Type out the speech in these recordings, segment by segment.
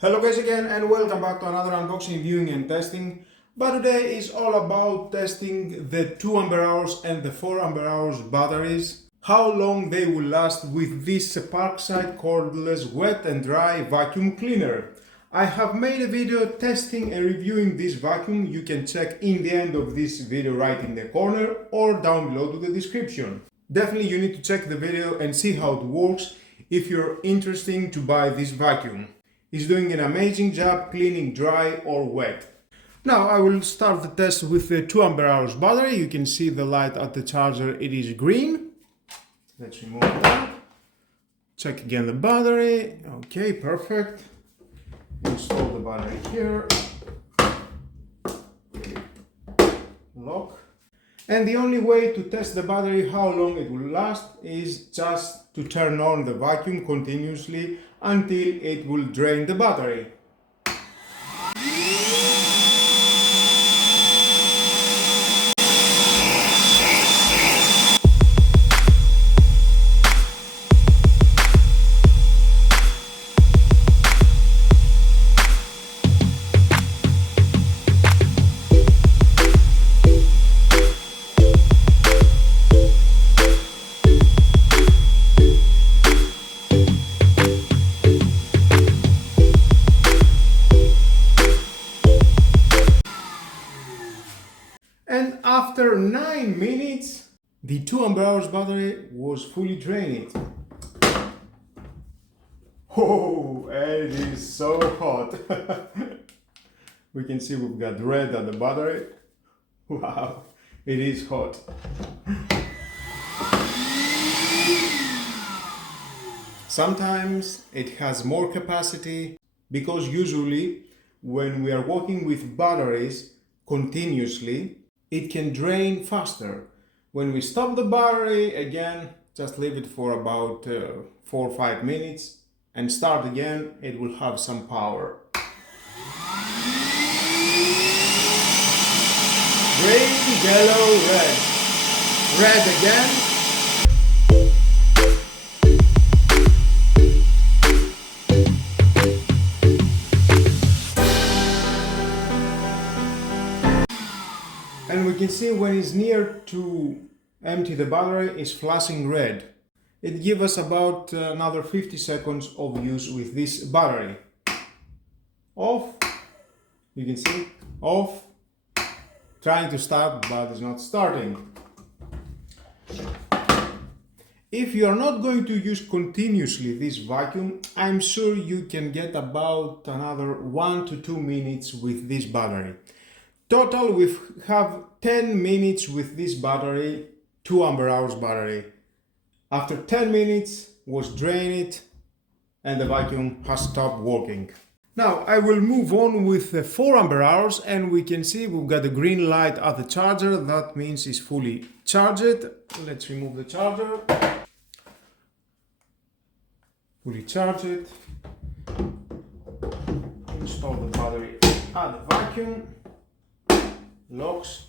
Hello guys again and welcome back to another unboxing, viewing and testing. But today is all about testing the 2 ampere hours and the 4 ampere hours batteries. How long they will last with this Parkside Cordless wet and dry vacuum cleaner. I have made a video testing and reviewing this vacuum. You can check in the end of this video right in the corner or down below to the description. Definitely you need to check the video and see how it works if you're interested to buy this vacuum. It's doing an amazing job cleaning dry or wet. Now I will start the test with the 2 ampere hours battery. You can see the light at the charger, it is green. Let's remove that. Check again the battery. Okay, perfect. Install the battery here. Lock. And the only way to test the battery, how long it will last, is just to turn on the vacuum continuously until it will drain the battery. And after 9 minutes, the 2 ampere hours battery was fully drained. Oh, it is so hot. We can see we've got red at the battery. Wow, it is hot. Sometimes it has more capacity because usually when we are working with batteries continuously, it can drain faster. When we stop the battery again, just leave it for about 4 or 5 minutes and start again, it will have some power. Green, yellow, red. Red again. And we can see when it's near to empty the battery, it's flashing red. It gives us about another 50 seconds of use with this battery. Off, you can see, off, trying to start but it's not starting. If you are not going to use continuously this vacuum, I'm sure you can get about another 1 to 2 minutes with this battery. Total, we have 10 minutes with this battery, 2 ampere hours battery. After 10 minutes was drained and the vacuum has stopped working. Now I will move on with the 4 ampere hours and we can see we've got the green light at the charger. That means it's fully charged. Let's remove the charger. Fully charged. Install the battery at the vacuum. Locks,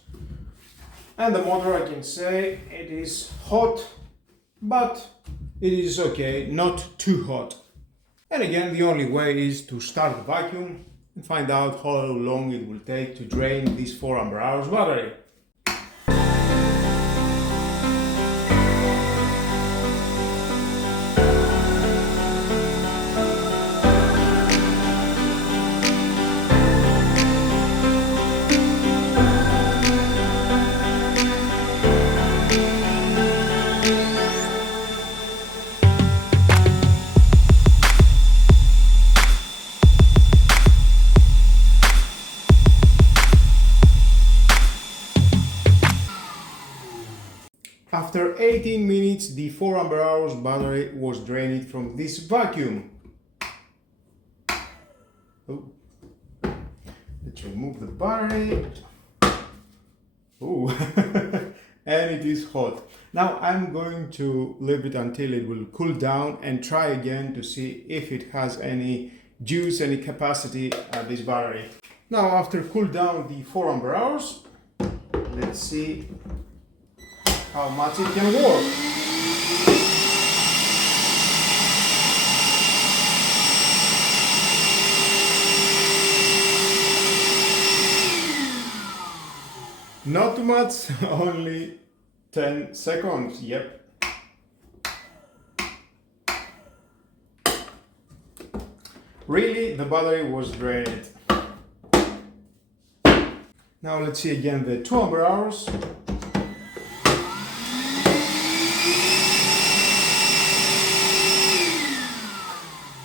and the motor, I can say it is hot, but it is okay, not too hot. And again, the only way is to start the vacuum and find out how long it will take to drain this 4 ampere hours battery. After 18 minutes, the 4 ampere hours battery was drained from this vacuum. Oh. Let's remove the battery. Oh, and it is hot. Now I'm going to leave it until it will cool down and try again to see if it has any juice, any capacity at this battery. Now after cool down the 4 ampere hours, let's see how much it can work. Not too much, only 10 seconds, yep. Really, the battery was drained. Now let's see again the 2 ampere hours.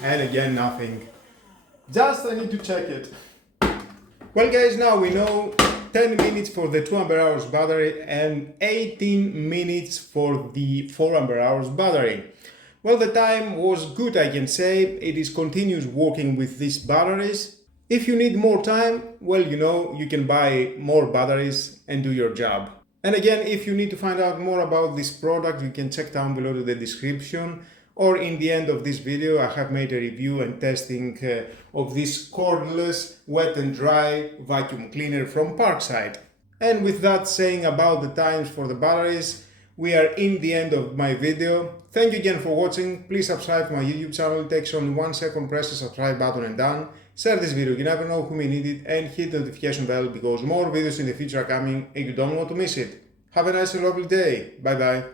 And again nothing. Just I need to check it. Well guys, now we know 10 minutes for the 2 ampere hours battery and 18 minutes for the 4 ampere hours battery. Well, the time was good, I can say. It is continuous working with these batteries. If you need more time, well, you know, you can buy more batteries and do your job. And again, if you need to find out more about this product, you can check down below to the description, or in the end of this video I have made a review and testing of this cordless wet and dry vacuum cleaner from Parkside. And with that saying about the times for the batteries, we are in the end of my video. Thank you again for watching. Please subscribe to my YouTube channel. It takes only 1 second. Press the subscribe button and done. Share this video, you never know who may need it, and hit the notification bell because more videos in the future are coming and you don't want to miss it. Have a nice and lovely day. Bye bye.